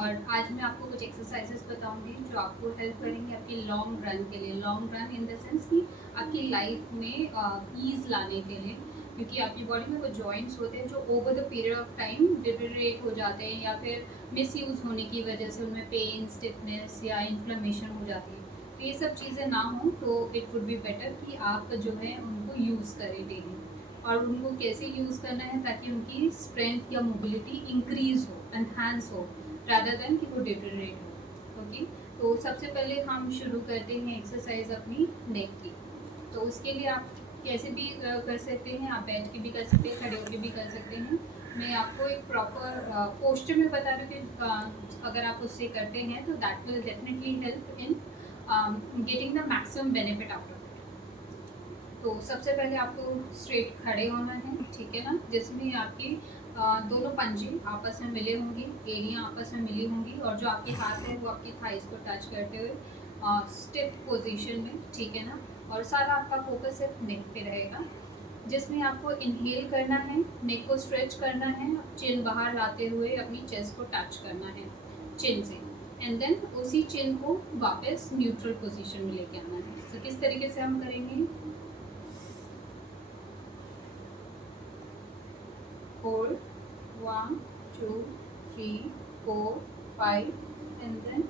और आज मैं आपको कुछ एक्सरसाइजेस बताऊंगी जो आपको हेल्प करेंगे आपके लॉन्ग रन के लिए। Long run in the sense कि आपकी लाइफ में ईज लाने के लिए, क्योंकि आपकी बॉडी में वो जॉइंट्स होते हैं जो over the period of time deteriorate हो जाते हैं या फिर मिसयूज़ होने की वजह से उनमें पेन, स्टिफनेस या इन्फ्लेमेशन हो जाती है। तो ये सब चीज़ें ना हो तो इट वुड बी बेटर कि आप जो है उनको यूज़ करें डेली। और उनको कैसे यूज़ करना है ताकि उनकी स्ट्रेंथ या मोबिलिटी इंक्रीज हो, एनहांस हो, रादर देन कि वो डिटेरिएट हो। ओके, तो सबसे पहले हम शुरू करते हैं एक्सरसाइज अपनी नेक की। तो उसके लिए आप कैसे भी कर सकते हैं, आप बैठ के भी कर सकते हैं, खड़े होकर भी कर सकते हैं। मैं आपको एक प्रॉपर पोस्टर में बता रही हूँ कि अगर आप उससे करते हैं तो that will definitely help in getting the maximum benefit out of it. तो सबसे पहले आपको स्ट्रेट खड़े होना है, ठीक है ना, जिसमें आपकी दोनों पंजे आपस में मिले होंगे, एड़ियाँ आपस में मिली होंगी और जो आपके हाथ है वो आपकी थाइस को टच करते हुए स्टिफ पोजीशन में, ठीक है ना। और सारा आपका फोकस सिर्फ नेक पे रहेगा, जिसमें आपको इनहेल करना है, नेक को स्ट्रेच करना है, चिन बाहर लाते हुए अपनी चेस्ट को टच करना है चिन से, एंड देन उसी चिन को वापस न्यूट्रल पोजीशन में लेके आना है। तो किस तरीके से हम करेंगे, hold 1 2 3 4 5 एंड देन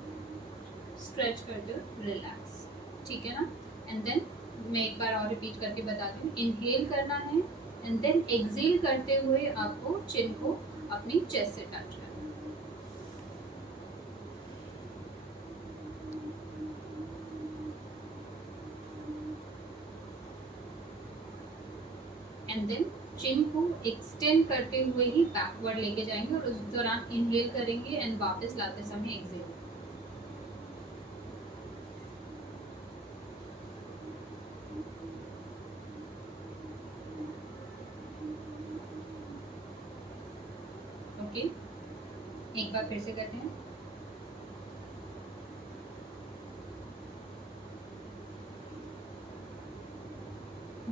स्ट्रेच करते हुए रिलैक्स, ठीक है ना। एंड देन मैं एक बार और रिपीट करके बताती हूँ, इनहेल करना है एंड देन एक्सेल करते हुए आपको चिन को अपनी चेस्ट से टच करना है। एंड देन चिन को एक्सटेंड करते हुए ही बैकवर्ड लेके जाएंगे और उस दौरान इनहेल करेंगे एंड वापस लाते समय एक्सेल। ओके, एक बार फिर से करते हैं।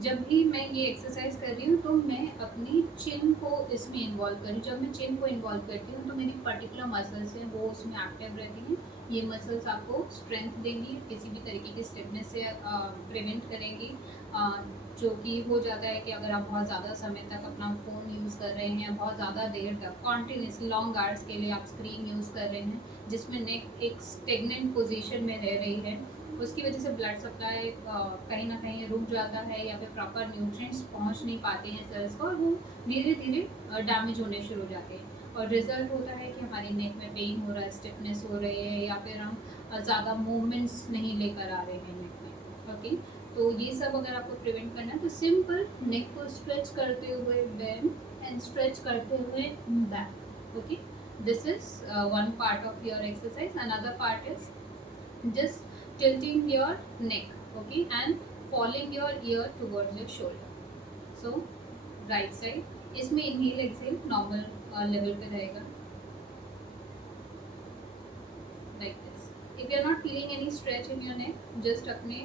जब भी मैं ये एक्सरसाइज कर रही हूँ तो मैं अपनी चिन को इसमें इन्वॉल्व कर रही हूँ। जब मैं चिन को इन्वॉल्व करती हूँ तो मेरी पर्टिकुलर मसल्स हैं वो उसमें एक्टिव रहती हैं। ये मसल्स आपको स्ट्रेंथ देंगी, किसी भी तरीके की स्टिफनेस से प्रिवेंट करेंगी। जो कि हो जाता है कि अगर आप बहुत ज़्यादा समय तक अपना फ़ोन यूज़ कर रहे हैं, बहुत ज़्यादा देर तक कॉन्टीन्यूस लॉन्ग आवर्स के लिए आप स्क्रीन यूज़ कर रहे हैं, जिसमें नेक एक स्टेगनेंट पोजीशन में रह रही है, उसकी वजह से ब्लड सप्लाई कहीं ना कहीं रुक जाता है या फिर प्रॉपर न्यूट्रिएंट्स पहुंच नहीं पाते हैं सेल्स को और वो धीरे धीरे डैमेज होने शुरू हो जाते हैं। और रिजल्ट होता है कि हमारी नेक में पेन हो रहा है, स्टिफनेस हो रही है या फिर हम ज़्यादा मूवमेंट्स नहीं लेकर आ रहे हैं नेक में। ओके, तो ये सब अगर आपको प्रिवेंट करना है तो सिंपल नेक को स्ट्रेच करते हुए बेंड एंड स्ट्रेच करते हुए back. Okay, this is one part of your exercise. Another part is just tilting your neck, okay, and falling your ear towards your shoulder. So right side, इसमें inhale exhale normal level पे रहेगा like this. If you are not feeling any stretch in your neck, just अपने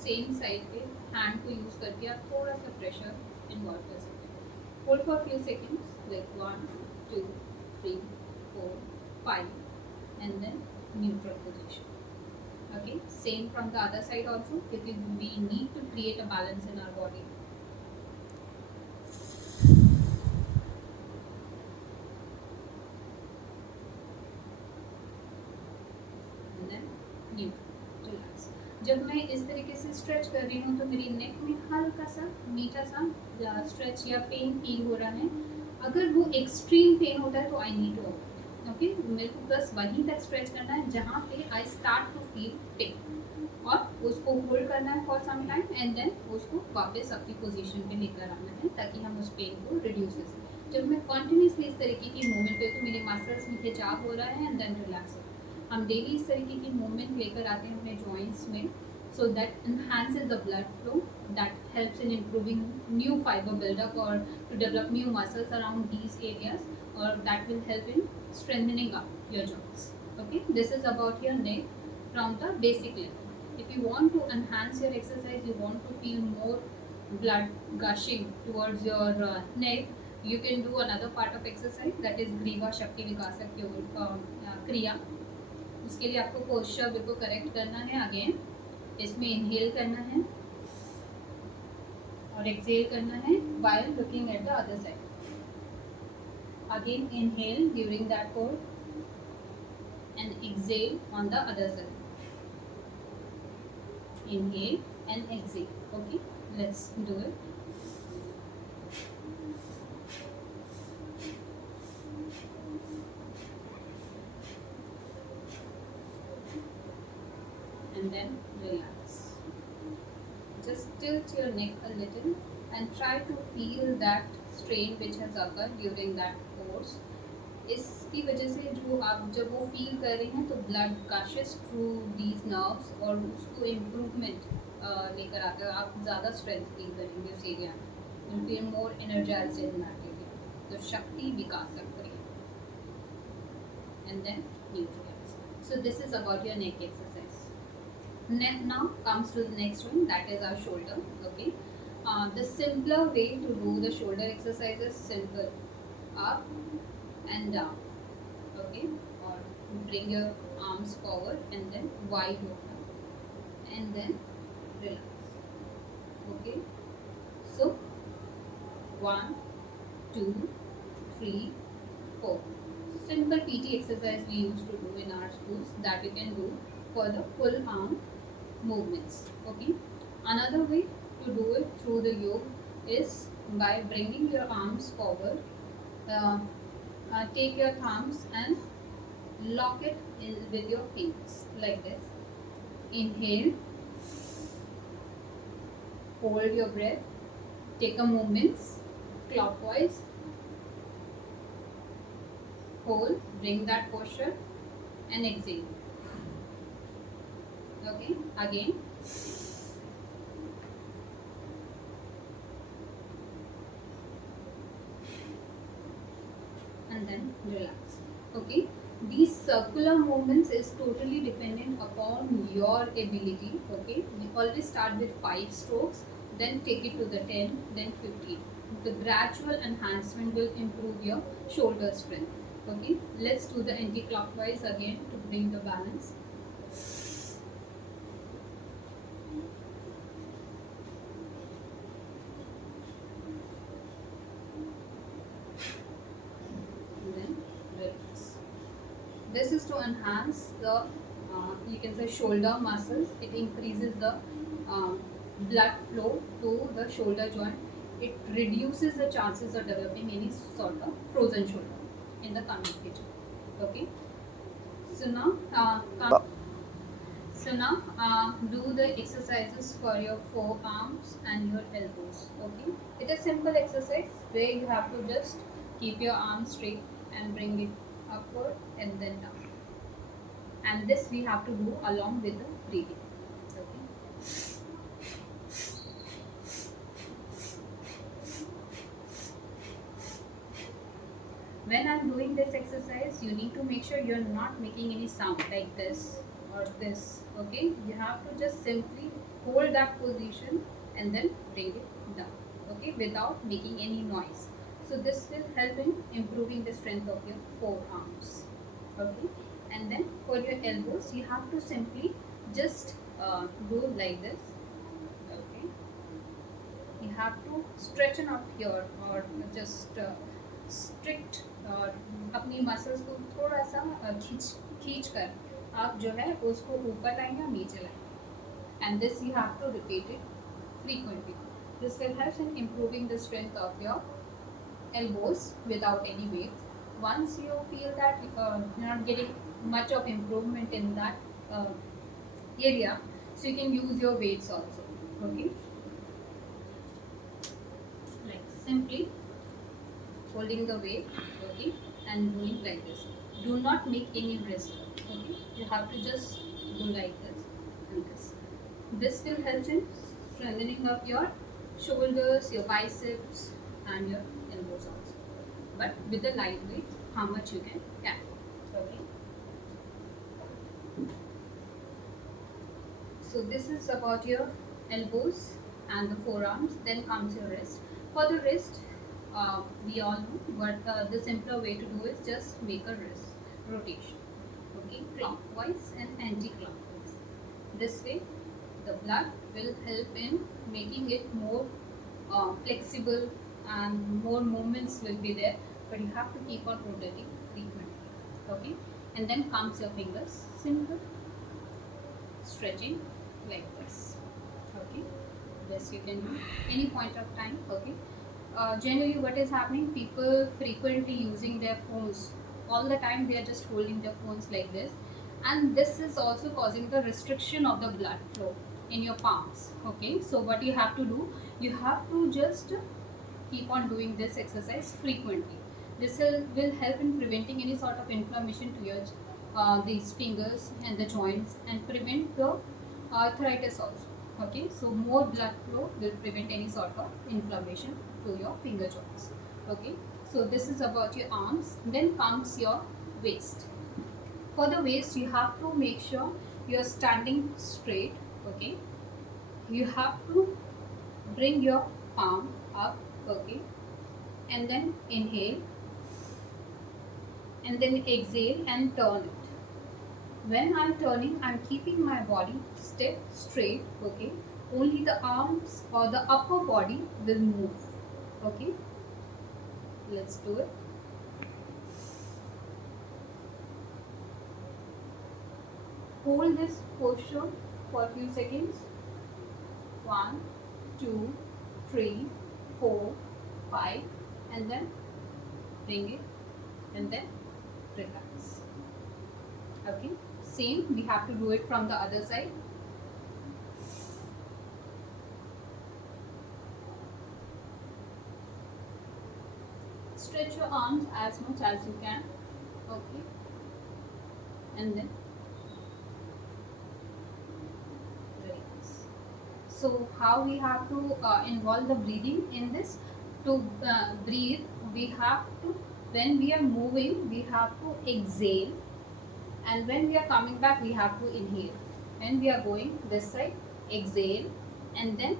same side पे hand को use करके आप थोड़ा सा pressure involve कर सकते हैं। Hold for few seconds like 1 2 3 4 5 and then neutral position. Okay, same from the other side also, because we need to create a balance in our body. And then neutral, relax. जब मैं इस तरीके से stretch कर रही हूँ तो मेरी नेक में हल्का सा मीठा सा स्ट्रेच या पेन फील हो रहा है। अगर वो एक्सट्रीम पेन होता है तो आई नीड टू ओके, मेरे को बस वहीं तक स्ट्रेच करना है जहाँ पे I start to feel pain, और उसको होल्ड करना है for some time and then उसको वापस अपनी पोजीशन पे लेकर आना है ताकि हम उस पेन को रिड्यूस कर सकें। जब मैं कॉन्टिन्यूसली इस तरीके की मूवमेंट करती हूँ, मेरे मसल्स में खिंचाव हो रहा है एंड देन रिलैक्स हो रहा है। हम डेली इस तरीके की मूवमेंट लेकर आते हैं अपने जॉइंट्स में, so that enhances the blood flow, that helps in improving new fiber buildup or to develop new muscles around these areas, or that will help in strengthening up your joints. Okay, this is about your neck from the basic level. If you want to enhance your exercise, you want to feel more blood gushing towards your neck, you can do another part of exercise, that is Griva Shakti Vikasaka क्रिया। उसके लिए आपको posture बिल्कुल correct करना है। Again इसमें inhale करना है और एक्सहेल करना है while looking at the other side. Again inhale during that hold and exhale on the other side. Inhale and exhale. Okay, let's do it. And then relax. Just tilt your neck a little and try to feel that strain which has occurred during that pose. इसकी वजह से जो आप जब वो feel कर रहे हैं तो ब्लड गशेस थ्रू दीज नर्व्स और उसको इम्प्रूवमेंट लेकर आकर आप ज़्यादा स्ट्रेंथ फील करेंगे उस एरिया में, you feel more energised in that area, तो शक्ति विकास सकती है। And then neutralise. So this is about your neck exercise. Now comes to the next one, that is our shoulder. Okay, the simpler way to do the shoulder exercise is simple: up and down. Okay, or bring your arms forward and then wide open and then relax. Okay, so 1 2 3 4 simple PT exercise we used to do in our schools that you can do for the full arm movements. Okay, another way to do it through the yoga is by bringing your arms forward. Take your thumbs and lock it in with your fingers like this. Inhale, hold your breath, take a movement clockwise, hold, bring that posture and exhale. Okay, again. And then relax. Okay, these circular movements is totally dependent upon your ability. Okay, we always start with 5 strokes, then take it to the 10, then 15. The gradual enhancement will improve your shoulder strength. Okay, let's do the anti-clockwise again to bring the balance. This is to enhance the you can say shoulder muscles. It increases the blood flow to the shoulder joint. It reduces the chances of developing any sort of frozen shoulder in the coming future. Okay, so now do the exercises for your forearms and your elbows. Okay, it is simple exercise where you have to just keep your arms straight and bring it upward and then down, and this we have to do along with the breathing. Okay, when I'm doing this exercise, you need to make sure you're not making any sound like this or this. Okay, you have to just simply hold that position and then bring it down. Okay, without making any noise. So this will help in improving the strength of your forearms. Okay, and then for your elbows, you have to simply just go like this. Okay, you have to straighten up here or just strict और अपनी muscles को थोड़ा सा खींच कर आप जो है उसको ऊपर लाएं या नीचे लाएं, and this you have to repeat it frequently. This will help in improving the strength of your elbows without any weight. Once you feel that you're not getting much of improvement in that area, so you can use your weights also. Okay, like simply holding the weight. Okay, and doing like this. Do not make any wrist. Okay, you have to just do like this and this. This will help in strengthening of your shoulders, your biceps and your elbows also, but with the light weight, how much you can carry. Okay, so this is about your elbows and the forearms. Then comes your wrist. For the wrist, we all know, but the simpler way to do is just make a wrist rotation. okay, clockwise and anti-clockwise. This way the blood will help in making it more flexible and more movements will be there, but you have to keep on rotating frequently, okay. And then comes your fingers, simple stretching like this, okay. This you can do any point of time, okay. Generally what is happening, people frequently using their phones all the time, they are just holding their phones like this, and this is also causing the restriction of the blood flow in your palms, okay. So what you have to do, you have to just keep on doing this exercise frequently. This will help in preventing any sort of inflammation to your these fingers and the joints, and prevent the arthritis also, okay. So more blood flow will prevent any sort of inflammation to your finger joints, okay. So this is about your arms. Then comes your waist. For the waist, you have to make sure you are standing straight, okay. You have to bring your palm up, okay, and then inhale, and then exhale and turn it. When I'm turning, I'm keeping my body stiff, straight, okay. Only the arms or the upper body will move, okay. Let's do it. Hold this posture for a few seconds. 1, 2, 3, 4, 5, and then bring it, and then relax, okay. Same, we have to do it from the other side. Stretch your arms as much as you can, okay, and then relax. So how we have to involve the breathing in this? To breathe, we have to, when we are moving, we have to exhale, and when we are coming back, we have to inhale. When we are going this side, exhale, and then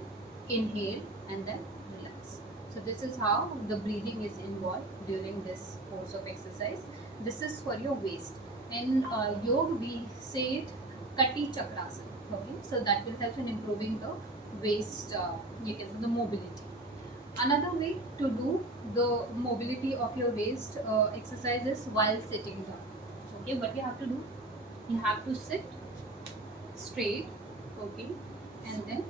inhale, and then relax. So this is how the breathing is involved during this course of exercise. This is for your waist. In yoga, we say it Kati Chakrasana, okay. So that will help in improving the waist, you can say the mobility. Another way to do the mobility of your waist exercises while sitting down, okay. What you have to do, you have to sit straight, okay, and then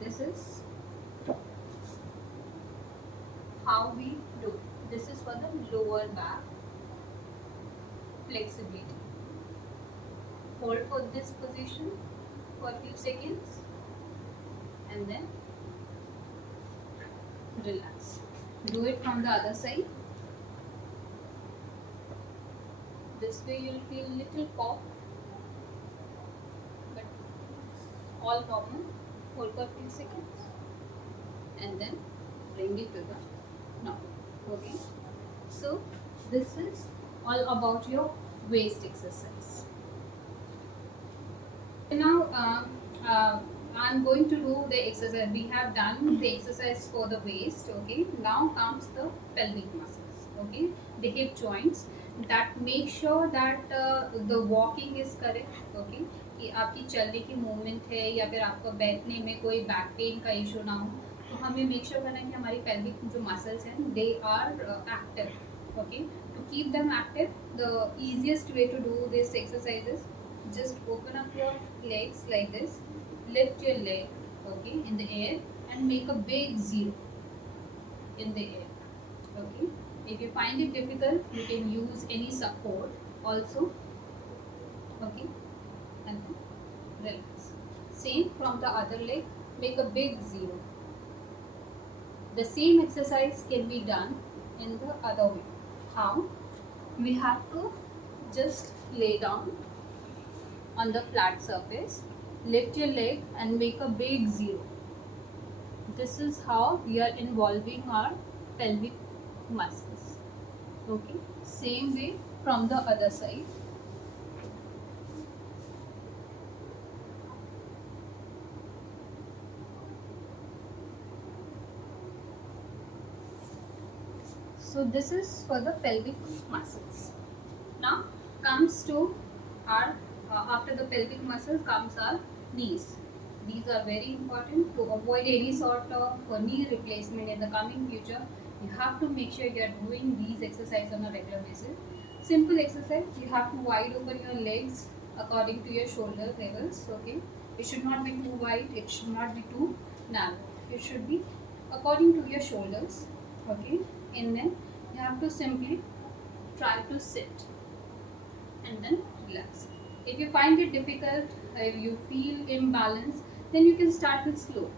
this is how we do. This is for the lower back flexibility. Hold for this position for a few seconds, and then relax. Do it from the other side. This way you'll feel little pop, but all normal. Hold for a few seconds, and then bring it to the normal, okay. So this is all about your waist exercise. Now I'm going to do the exercise. We have done the exercise for the waist, okay. Now comes the pelvic muscles, okay, the hip joints. That make sure that the walking is correct, okay, कि आपकी चलने की movement है या फिर आपको बैठने में कोई बैक पेन का इशू ना हो, तो हमें मेक श्योर करना है कि हमारी pelvic जो मसल्स हैं they are active, okay. To keep them active, the easiest way to do this exercise is just open up your legs like this, lift your leg, okay, in the air, and make a big zero in the air, okay. If you find it difficult, you can use any support also, okay, and then relax. Same from the other leg, make a big zero. The same exercise can be done in the other way. How? We have to just lay down on the flat surface, lift your leg and make a big zero. This is how we are involving our pelvic muscles, okay. Same way from the other side. So this is for the pelvic muscles. Now comes comes to our after the pelvic muscles comes our knees. These are very important to avoid any sort of knee replacement in the coming future. You have to make sure you are doing these exercises on a regular basis. Simple exercise, you have to wide open your legs according to your shoulder levels. Okay, it should not be too wide, it should not be too narrow. It should be according to your shoulders. Okay, and then you have to simply try to sit and then relax. If you find it difficult, if you feel imbalance, then you can start with slow,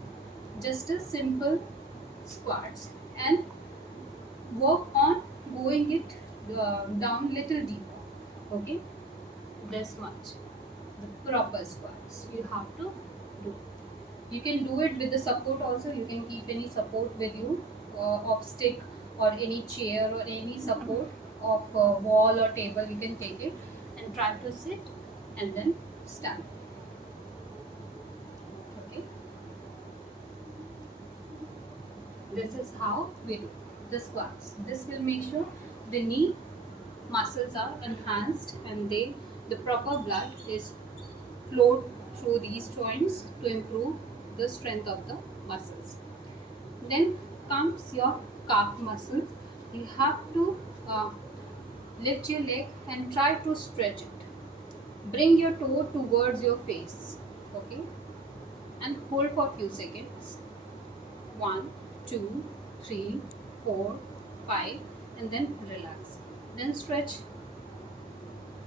just a simple squats, and work on going it down little deeper. Okay, this much, the proper squats you have to do. You can do it with the support also. You can keep any support with you of stick or any chair or any support of wall or table. You can take it and try to sit and then stand. Okay, this is how we do the squats. This will make sure the knee muscles are enhanced and the proper blood is flowed through these joints to improve the strength of the muscles. Then comes your calf muscles. You have to lift your leg and try to stretch it. Bring your toe towards your face. Okay, and hold for a few seconds. 1, 2, 3, 4, 5, and then relax. Then stretch,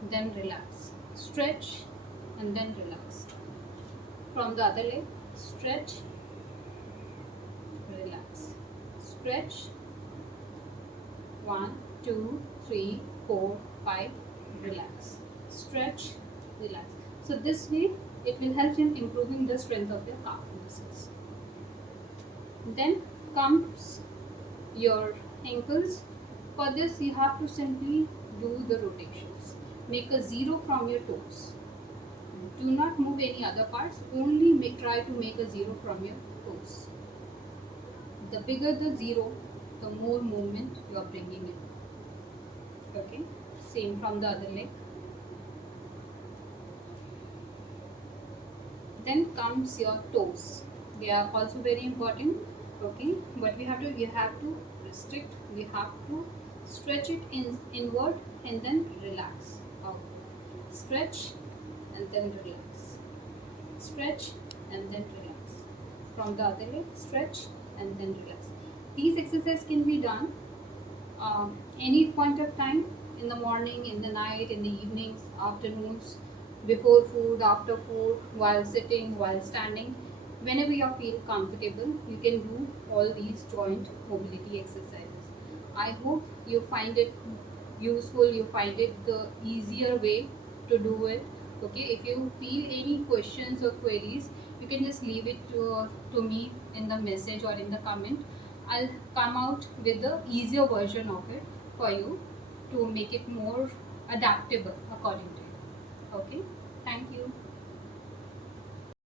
then relax. Stretch and then relax. From the other leg, stretch, relax. Stretch. 1, 2, 3, 4, 5, relax. Stretch, relax. So this way it will help in improving the strength of your calf muscles. Then comes your ankles. For this you have to simply do the rotations. Make a zero from your toes. Do not move any other parts, only try to make a zero from your toes. The bigger the zero, the more movement you are bringing in. Okay, same from the other leg. Then comes your toes. They are also very important. Okay, but you have to restrict, we have to stretch it inward and then relax out. Stretch and then relax. Stretch and then relax. From the other leg, stretch and then relax. These exercises can be done any point of time, in the morning, in the night, in the evenings, afternoons, before food, after food, while sitting, while standing. Whenever you feel comfortable, you can do all these joint mobility exercises. I hope you find it useful, you find it the easier way to do it. Okay, if you feel any questions or queries, you can just leave it to me in the message or in the comment. I'll come out with the easier version of it for you to make it more adaptable according to you. Okay, thank you.